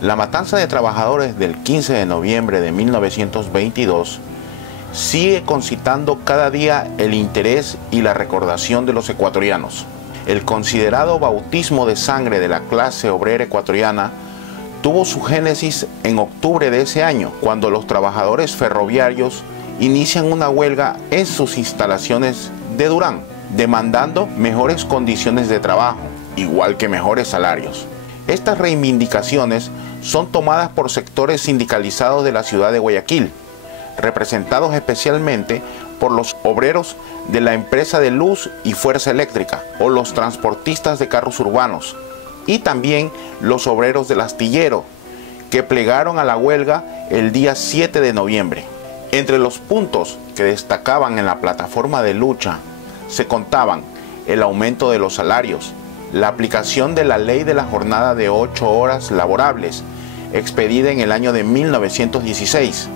La matanza de trabajadores del 15 de noviembre de 1922 sigue concitando cada día el interés y la recordación de los ecuatorianos. El considerado bautismo de sangre de la clase obrera ecuatoriana tuvo su génesis en octubre de ese año, cuando los trabajadores ferroviarios inician una huelga en sus instalaciones de Durán, demandando mejores condiciones de trabajo, igual que mejores salarios. Estas reivindicaciones son tomadas por sectores sindicalizados de la ciudad de Guayaquil, representados especialmente por los obreros de la empresa de luz y fuerza eléctrica o los transportistas de carros urbanos, y también los obreros del astillero, que plegaron a la huelga el día 7 de noviembre. Entre los puntos que destacaban en la plataforma de lucha se contaban el aumento de los salarios, la aplicación de la ley de la jornada de 8 horas laborables, expedida en el año de 1916,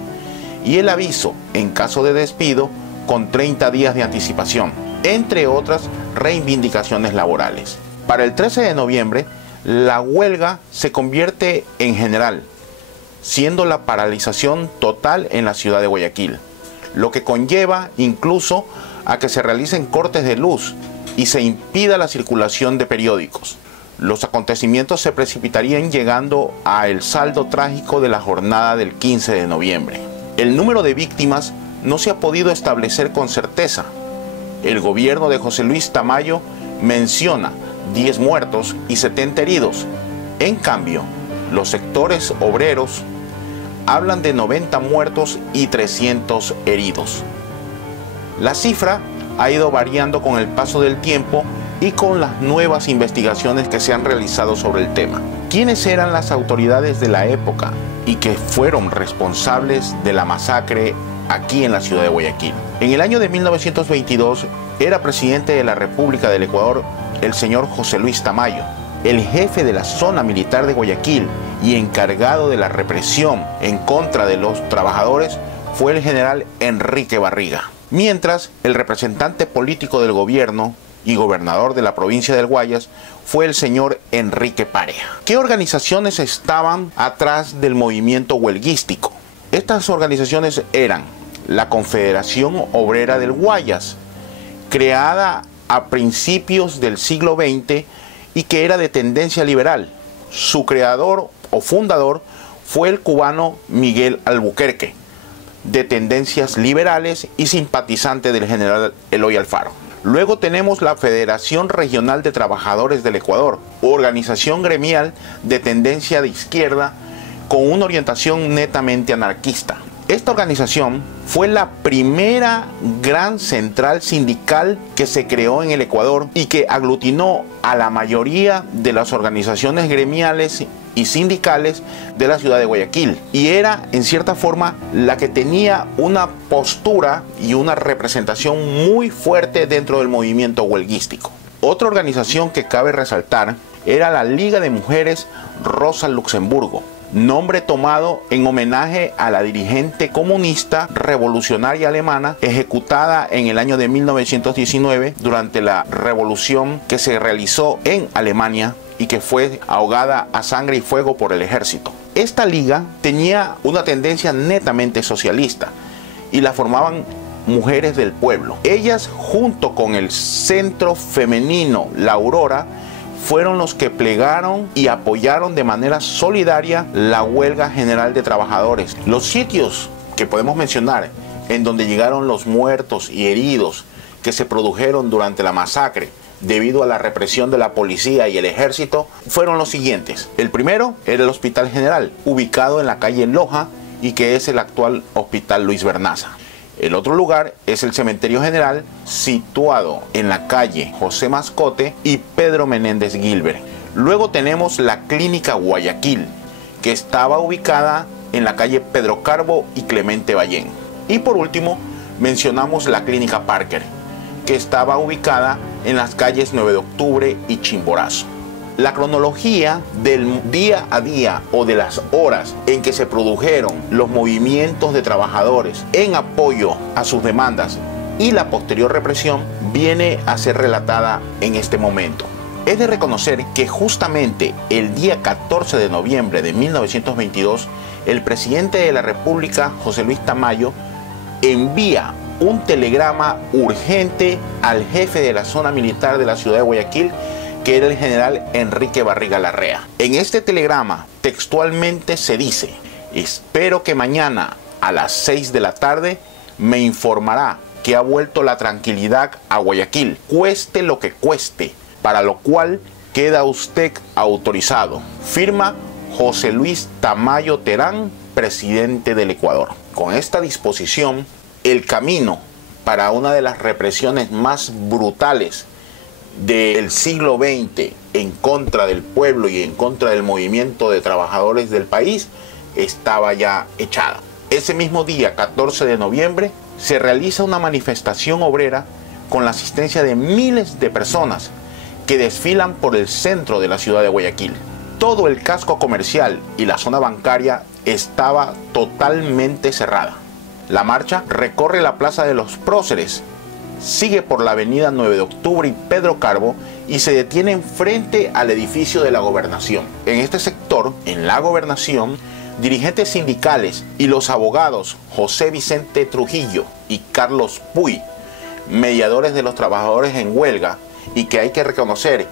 y el aviso en caso de despido con 30 días de anticipación, entre otras reivindicaciones laborales. Para el 13 de noviembre, la huelga se convierte en general, siendo la paralización total en la ciudad de Guayaquil, lo que conlleva incluso a que se realicen cortes de luz y se impida la circulación de periódicos. Los acontecimientos se precipitarían llegando a el saldo trágico de la jornada del 15 de noviembre. El número de víctimas no se ha podido establecer con certeza. El gobierno de José Luis Tamayo menciona 10 muertos y 70 heridos. En cambio, los sectores obreros hablan de 90 muertos y 300 heridos. La cifra ha ido variando con el paso del tiempo y con las nuevas investigaciones que se han realizado sobre el tema. ¿Quiénes eran las autoridades de la época y que fueron responsables de la masacre aquí en la ciudad de Guayaquil? En el año de 1922 era presidente de la República del Ecuador el señor José Luis Tamayo. El jefe de la zona militar de Guayaquil y encargado de la represión en contra de los trabajadores fue el general Enrique Barriga. Mientras, el representante político del gobierno y gobernador de la provincia del Guayas fue el señor Enrique Pareja. ¿Qué organizaciones estaban atrás del movimiento huelguístico? Estas organizaciones eran la Confederación Obrera del Guayas, creada a principios del siglo XX y que era de tendencia liberal. Su creador o fundador fue el cubano Miguel Albuquerque, de tendencias liberales y simpatizante del general Eloy Alfaro. Luego tenemos la Federación Regional de Trabajadores del Ecuador, organización gremial de tendencia de izquierda con una orientación netamente anarquista. Esta organización fue la primera gran central sindical que se creó en el Ecuador y que aglutinó a la mayoría de las organizaciones gremiales y sindicales de la ciudad de Guayaquil, y era en cierta forma la que tenía una postura y una representación muy fuerte dentro del movimiento huelguístico. Otra organización que cabe resaltar era la Liga de Mujeres Rosa Luxemburgo, nombre tomado en homenaje a la dirigente comunista revolucionaria alemana ejecutada en el año de 1919 durante la revolución que se realizó en Alemania y que fue ahogada a sangre y fuego por el ejército. Esta liga tenía una tendencia netamente socialista y la formaban mujeres del pueblo. Ellas, junto con el centro femenino La Aurora, fueron los que plegaron y apoyaron de manera solidaria la huelga general de trabajadores. Los sitios que podemos mencionar en donde llegaron los muertos y heridos que se produjeron durante la masacre debido a la represión de la policía y el ejército fueron los siguientes. El primero era el Hospital General, ubicado en la calle Loja y que es el actual Hospital Luis Bernaza. El otro lugar es el Cementerio General, situado en la calle José Mascote y Pedro Menéndez Gilbert. Luego tenemos la Clínica Guayaquil, que estaba ubicada en la calle Pedro Carbo y Clemente Ballén. Y por último, mencionamos la Clínica Parker, que estaba ubicada en las calles 9 de Octubre y Chimborazo. La cronología del día a día o de las horas en que se produjeron los movimientos de trabajadores en apoyo a sus demandas y la posterior represión viene a ser relatada en este momento. Es de reconocer que justamente el día 14 de noviembre de 1922, el presidente de la República, José Luis Tamayo, envía un telegrama urgente al jefe de la zona militar de la ciudad de Guayaquil, que era el general Enrique Barriga Larrea. En este telegrama textualmente se dice: espero que mañana a las 6 de la tarde me informará que ha vuelto la tranquilidad a Guayaquil, cueste lo que cueste, para lo cual queda usted autorizado. Firma José Luis Tamayo Terán, presidente del Ecuador. Con esta disposición, el camino para una de las represiones más brutales del siglo XX en contra del pueblo y en contra del movimiento de trabajadores del país estaba ya echada. Ese mismo día, 14 de noviembre, se realiza una manifestación obrera con la asistencia de miles de personas que desfilan por el centro de la ciudad de Guayaquil. Todo el casco comercial y la zona bancaria estaba totalmente cerrada. La marcha recorre la Plaza de los Próceres, sigue por la avenida 9 de Octubre y Pedro Carbo y se detiene frente al edificio de la Gobernación. En este sector, en la Gobernación, dirigentes sindicales y los abogados José Vicente Trujillo y Carlos Puy, mediadores de los trabajadores en huelga, y que hay que reconocer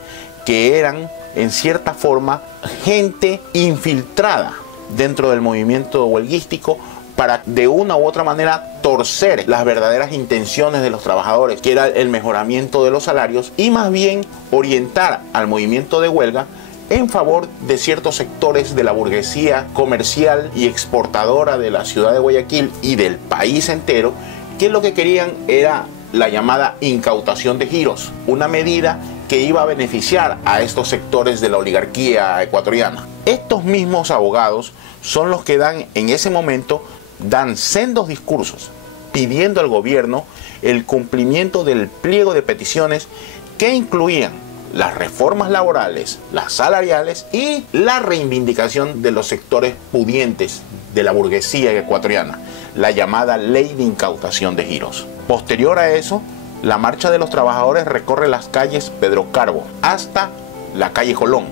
que eran en cierta forma gente infiltrada dentro del movimiento huelguístico para de una u otra manera torcer las verdaderas intenciones de los trabajadores, que era el mejoramiento de los salarios, y más bien orientar al movimiento de huelga en favor de ciertos sectores de la burguesía comercial y exportadora de la ciudad de Guayaquil y del país entero, que lo que querían era la llamada incautación de giros, una medida que iba a beneficiar a estos sectores de la oligarquía ecuatoriana. Estos mismos abogados son los que en ese momento dan sendos discursos pidiendo al gobierno el cumplimiento del pliego de peticiones que incluían las reformas laborales, las salariales y la reivindicación de los sectores pudientes de la burguesía ecuatoriana, la llamada ley de incautación de giros. Posterior a eso, la marcha de los trabajadores recorre las calles Pedro Carbo hasta la calle Colón,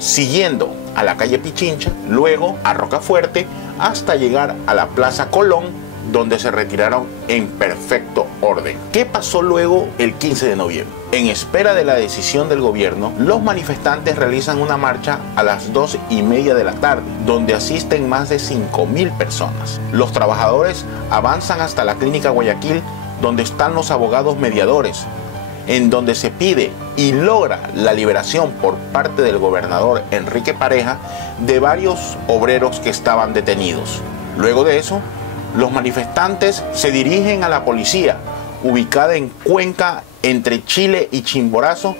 siguiendo a la calle Pichincha, luego a Rocafuerte, hasta llegar a la Plaza Colón, donde se retiraron en perfecto orden. ¿Qué pasó luego el 15 de noviembre? En espera de la decisión del gobierno, los manifestantes realizan una marcha a las 2:30 de la tarde, donde asisten más de 5.000 personas. Los trabajadores avanzan hasta la Clínica Guayaquil, donde están los abogados mediadores, en donde se pide y logra la liberación por parte del gobernador Enrique Pareja de varios obreros que estaban detenidos. Luego de eso, los manifestantes se dirigen a la policía, ubicada en Cuenca, entre Chile y Chimborazo,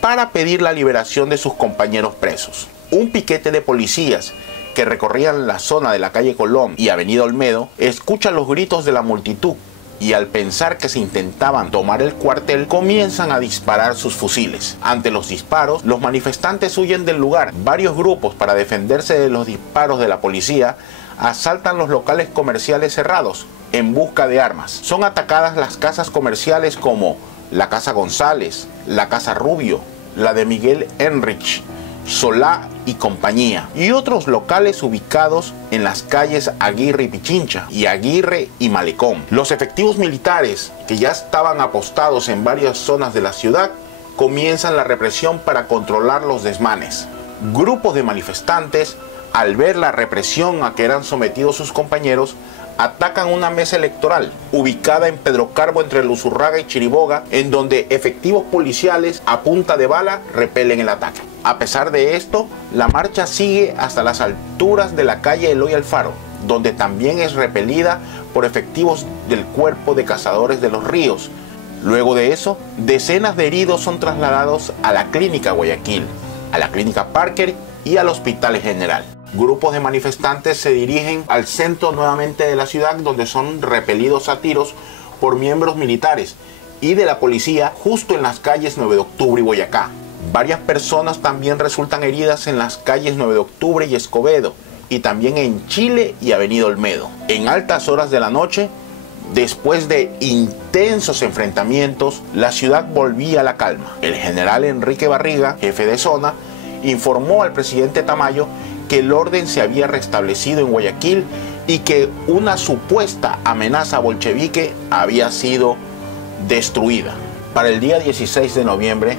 para pedir la liberación de sus compañeros presos. Un piquete de policías que recorrían la zona de la calle Colón y avenida Olmedo escucha los gritos de la multitud y, al pensar que se intentaban tomar el cuartel, comienzan a disparar sus fusiles. Ante los disparos, los manifestantes huyen del lugar. Varios grupos, para defenderse de los disparos de la policía, asaltan los locales comerciales cerrados en busca de armas. Son atacadas las casas comerciales como la Casa González, la Casa Rubio, la de Miguel Enrich, Solá y compañía, y otros locales ubicados en las calles Aguirre y Pichincha, y Aguirre y Malecón. Los efectivos militares, que ya estaban apostados en varias zonas de la ciudad, comienzan la represión para controlar los desmanes. Grupos de manifestantes, al ver la represión a que eran sometidos sus compañeros, atacan una mesa electoral ubicada en Pedro Carbo entre Luzurraga y Chiriboga, en donde efectivos policiales a punta de bala repelen el ataque. A pesar de esto, la marcha sigue hasta las alturas de la calle Eloy Alfaro, donde también es repelida por efectivos del Cuerpo de Cazadores de los Ríos. Luego de eso, decenas de heridos son trasladados a la Clínica Guayaquil, a la Clínica Parker y al Hospital General. Grupos de manifestantes se dirigen al centro nuevamente de la ciudad, donde son repelidos a tiros por miembros militares y de la policía justo en las calles 9 de Octubre y Boyacá. Varias personas también resultan heridas en las calles 9 de Octubre y Escobedo, y también en Chile y Avenida Olmedo. En altas horas de la noche, Después de intensos enfrentamientos, la ciudad volvía a la calma. El general Enrique Barriga, jefe de zona, informó al presidente Tamayo que el orden se había restablecido en Guayaquil y que una supuesta amenaza bolchevique había sido destruida. Para el día 16 de noviembre,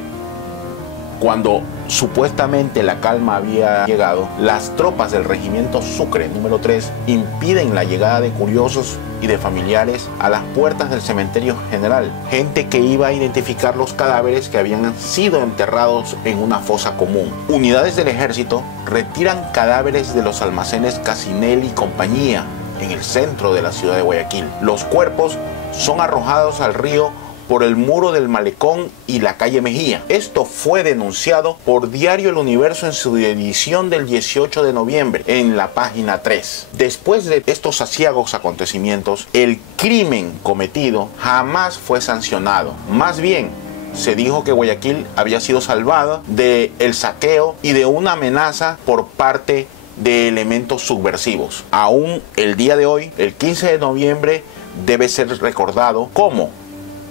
cuando supuestamente la calma había llegado, las tropas del regimiento Sucre número 3 impiden la llegada de curiosos y de familiares a las puertas del cementerio general, gente que iba a identificar los cadáveres que habían sido enterrados en una fosa común. Unidades del ejército retiran cadáveres de los almacenes Casinel y compañía en el centro de la ciudad de Guayaquil. Los cuerpos son arrojados al río por el muro del Malecón y la calle Mejía. Esto fue denunciado por Diario El Universo en su edición del 18 de noviembre, en la página 3. Después de estos aciagos acontecimientos, el crimen cometido jamás fue sancionado. Más bien, se dijo que Guayaquil había sido salvada del saqueo y de una amenaza por parte de elementos subversivos. Aún el día de hoy, el 15 de noviembre, debe ser recordado como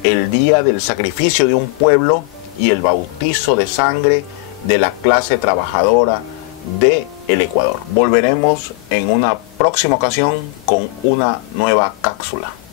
el día del sacrificio de un pueblo y el bautizo de sangre de la clase trabajadora del Ecuador. Volveremos en una próxima ocasión con una nueva cápsula.